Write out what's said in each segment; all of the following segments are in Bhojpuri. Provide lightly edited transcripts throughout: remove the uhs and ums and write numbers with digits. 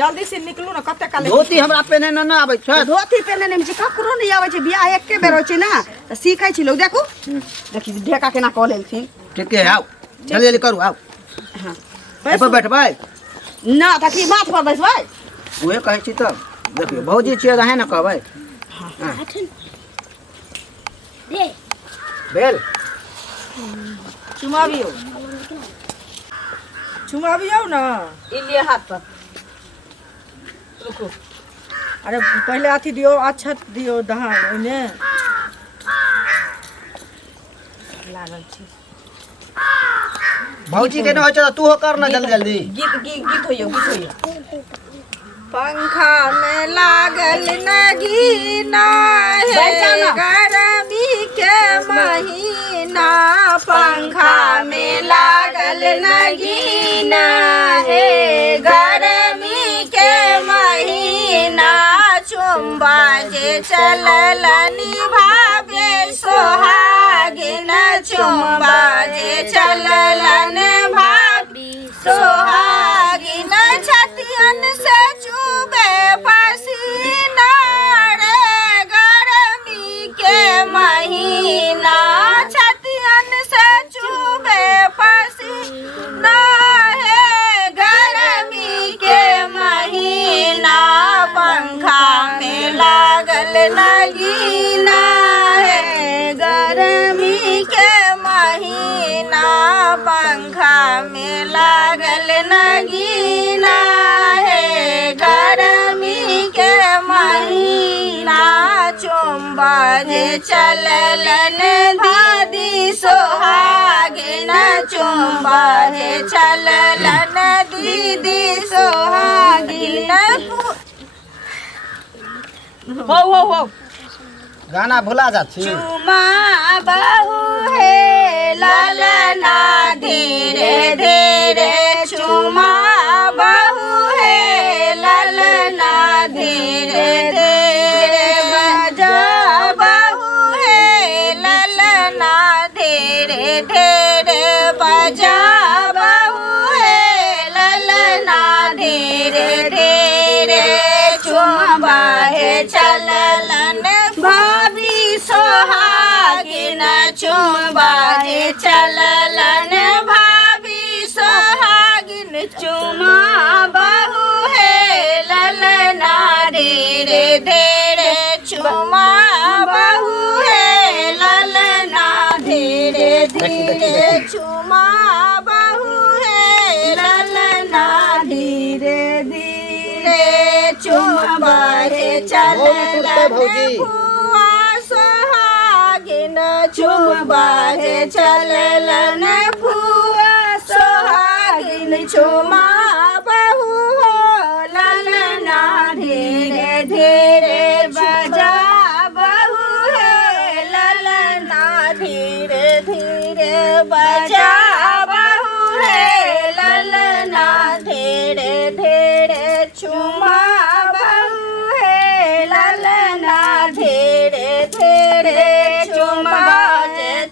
जल्दी से निकलू ना कते काले धोती हमरा पहने ना आबै छै धोती पहने में जे ककरो नहीं आबै छै बियाह एके बेर होय छै ना त सीखै छी लोग देखू देखी ढेका केना क लेलथिन ठीक है आओ जल्दी जल्दी करू आओ हां ए पर बैठबै ना ताकि माथ पर बैसबै ओहे कहै छी त देखियो भौजी छियै रहे ना कहबै हां दे बेल चुमाबियो ना इलिए हाथ पर रुको अरे पहले अथी दियो अच्छा दियो दहा ओने लागल छी भौजी के न होय छै तू हो कर ना जल्दी जल्दी गीत होइयो पंखा में लागल नगीना है गर्मी के महीना पंखा में लागल नगीना है गर्मी के महीना चुम्बा जे चलल निभावे सोहागिन चुम्बा जे चलल निभावी सोहागिन छतियन से चुबे पसीना रे गर्मी के महीना छतियन से चुबे पसीना है गर्मी के महीना पंखा में लागल नगीना है गर्मी के महीना पंखा में लागल नगीना है गर्मी के महीना चुम्बा जे चललन दीदी सोहागिन चुम्बा जे चललन दीदी सोहागिन हो गाना भुला जा छी चुमा बहु है ललना धीरे धीरे चुमा बहु है ललना धीरे धीरे बजा बहु है ललना धीरे धीरे बजा बहु है ललना धीरे धीरे चुमा है चललन भाभी सोहागिन चुम्बा हे चललन भाभी सोहागिन चुमा बहु है ललना धीरे धीरे चुमा बहु है ललना धीरे धीरे चुमा बहु है ललना धीरे धीरे चुम्बा हे चललन फुआ सोहागिन चुम्बा हे चललन फुआ सोहागिन चुमा बहु हो ललना धीरे धीरे बजा बहु है ललना धीरे धीरे बजा बहु है ललना धीरे धीरे चुमा बहु है ललना धीरे धीरे चुमा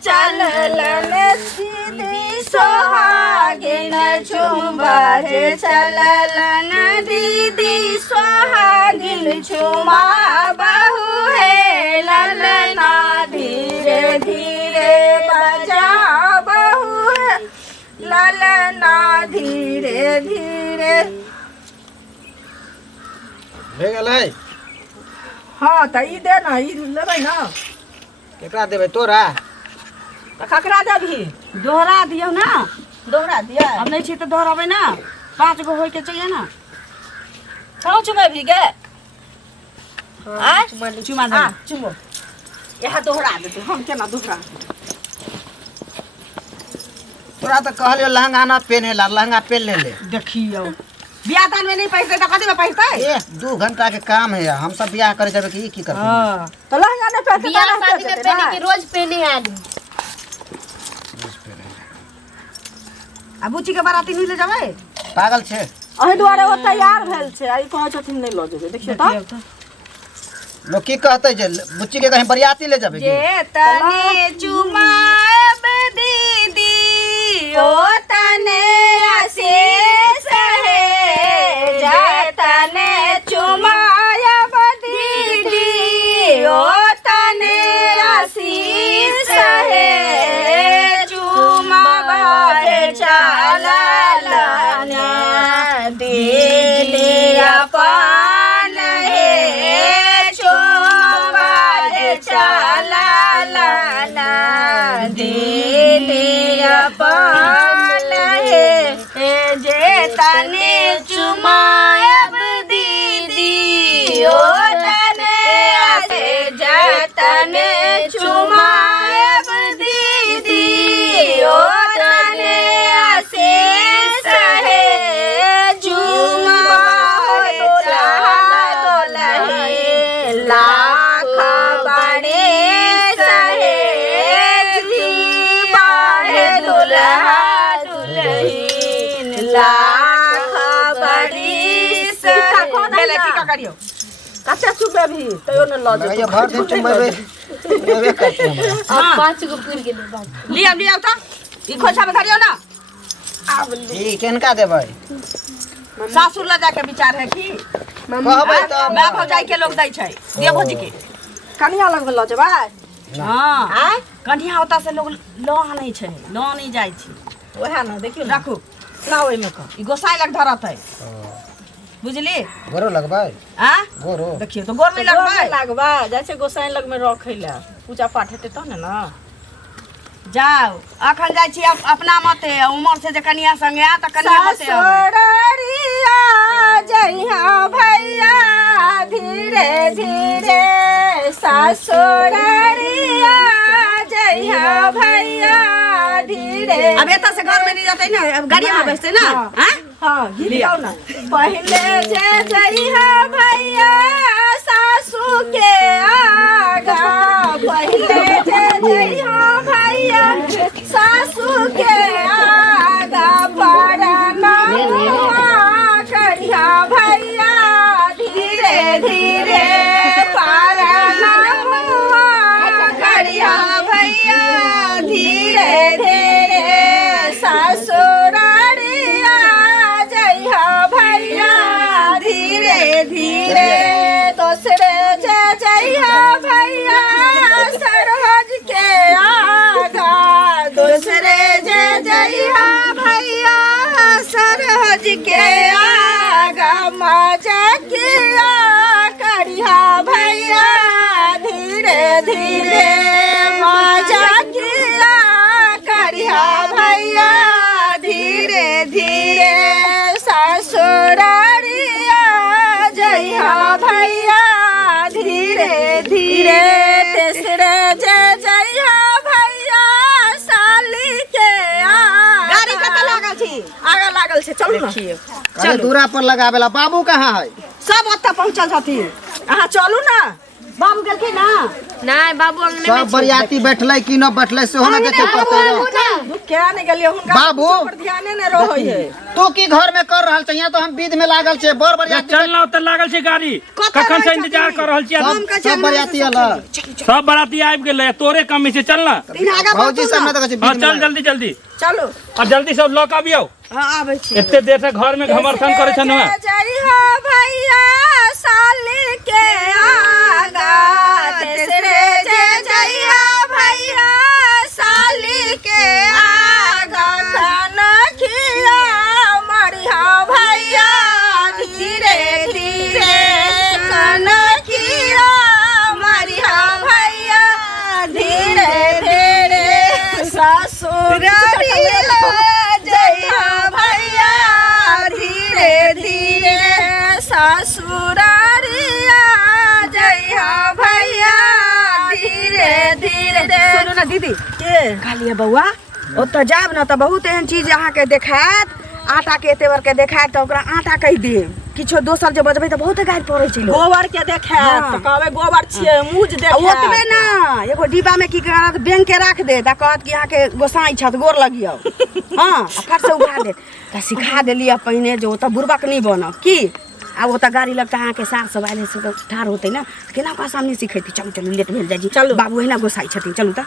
चललन दीदी सोहागिन चुम्बा चललन दीदी सोहागिन चुमा बहु है ललना धीरे धीरे बजा बहु है ललना धीरे धीरे भे गेलै हाँ त ई दे ना ई लेबै ना केकरा देबै तोरा त ककरा देबही दोहरा दियौ ना दोहरा दिया अब नहीं छी तो दोहराबै ना 5 गो होय के चाहिए ना कहाँ चुमेबही गे चुमा दे चुमो यहाँ दोहरा देते हम केना दोहरा तोरा तो कहलियो लहंगा ना पहने ला लहंगा पहन ले देखियो बियाह दान में नहीं पहिरते त कथि में पहिरते 2 घंटा के काम है हम सब बियाह करे जाबे की करते हां तो लहंगा नहीं पहनते बियाह शादी में पहने के रोज पहने आदमी आ बुच्ची के बाराती नहीं ले जाबै पागल छे अहि दुआरे ओ तैयार भेल छे आई कहै छथिन नहीं ल जेबै देखियो त लोग की कहते जे बुच्ची के कहीं बरियाती ले जाबे जे तने चुमाब दीदी ओ तने आशीष है जाता दीदी अपन हे जे तने चुमायब दीदी ओ तने से जतने चुमायब दीदी ओ तने से सहे लाख बड़े सहे दुल्हा दुल्हीन लाख बड़ी करियो कच्चा चुपे भी तो न लज ये भर दिन चुम्बे ये करते हैं अब 5 गो पूरी के बाद लिया ता ई खोछा में धरियो ना ई केनका देबै सासुर ला जाके विचार है कि कहबै त बाप हो जाय के लोग दै छै दिया भौजी के कन्या लग ल जेबै हां आ कन्या होता से लोग लो आनै छै लो आनै जाय छै ओहे ना देखियो राखू ना ओइ में क ई गोसाई लग धरत है बुझली गोरो लगबै आ गोरो देखियो तो गोर में लगबै जैसे गोसाई लग में रखै ला पूजा पाठ हेतै त ना जाओ अखन जाय छी अपना मते उमर से जे कनिया संगे आ त कनिया मते ससुररिया जइहा भैया धीरे धीरे ससुररिया जइहा भैया धीरे अब एता से घर में नहीं जाते ना अब गाड़ी में बैठते ना हां हां लियाओ ना पहले जे जइहा भैया सासू के आगा पहले जे जइहा भैया सासू के आगा पड़ना करिया भैया धीरे धीरे पड़ना करिया भैया धीरे धीरे ससुररिया जइहा भैया धीरे धीरे दूसरे जे जइहा भैया सरहज के आगा दूसरे जे जइहा भैया सरहज के आगा मजा किया करिया भैया धीरे धीरे मजा किया करिया भैया धीरे धीरे ससुररिया जइहा भैया धीरे धीरे तेसरे जे जइहा भैया साली के गाड़ी कत लागल छी आगे लागल छै चलू ना चल दूरा पर लगावेला बाबू कहाँ है सब ओतऽ पहुंचल छथिन अहाँ चलू ना बाबू गेलखिन ना नहीं बाबू अंगने सब बरियाती बैठले कि न बैठले से होना देखे पड़ते रह क्या नहीं गेलियो हुनका बाबू पर ध्याने न रहै है तू की घर में कर रहल छ यहाँ तो हम विध में लागल छे बर बरियाती चलना उतर लागल छे गाड़ी कखन से इंतजार कर रहल छी सब बरियाती आला सब बराती आबि गेलै तोरे कमी से चलना भौजी सामने देखै छी हां चल जल्दी जल्दी चलो और जल्दी सब लऽ के आबियो हां आबै छी एते देर से घर में घमरथन करे छन जइहा भैया साली के आगा तेसरे जे जइहा भैया साली के आगा कनखिया मरिहा भैया धीरे धीरे कनखिया मरिहा भैया धीरे धीरे ससुररिया जइहा भैया धीरे धीरे ससुररिया जइहा भैया धीरे धीरे सुनो ना दीदी के कहलिए बउआ ओतऽ जाब ना तऽ बहुत एहन चीज अहाँ के देखात आटा के तेवर के देखात तऽ ओकरा आटा कहि देब किछो दोसर जे बजबै तऽ बहुत गारि पड़ै छै गोबर के देखात तऽ कहबै गोबर छियै मूज देखात ओतबे ना एगो डिब्बा में की करत बैंक के राख दे तऽ कहत कि अहाँ के गोसाई छत गोर लगियौ हां आ फट से उठा दे तऽ सिखा देलिए पहिने जे ओतऽ बुरबक नहीं बनब की आ ओतऽ गाड़ी लगता अहाँ के सास सब आइले से ठाढ़ होतै ना केना का सामने सिखैती चलू चलू लेट भेल जाइ जी बाबू एना गोसाई छथिन चलू तऽ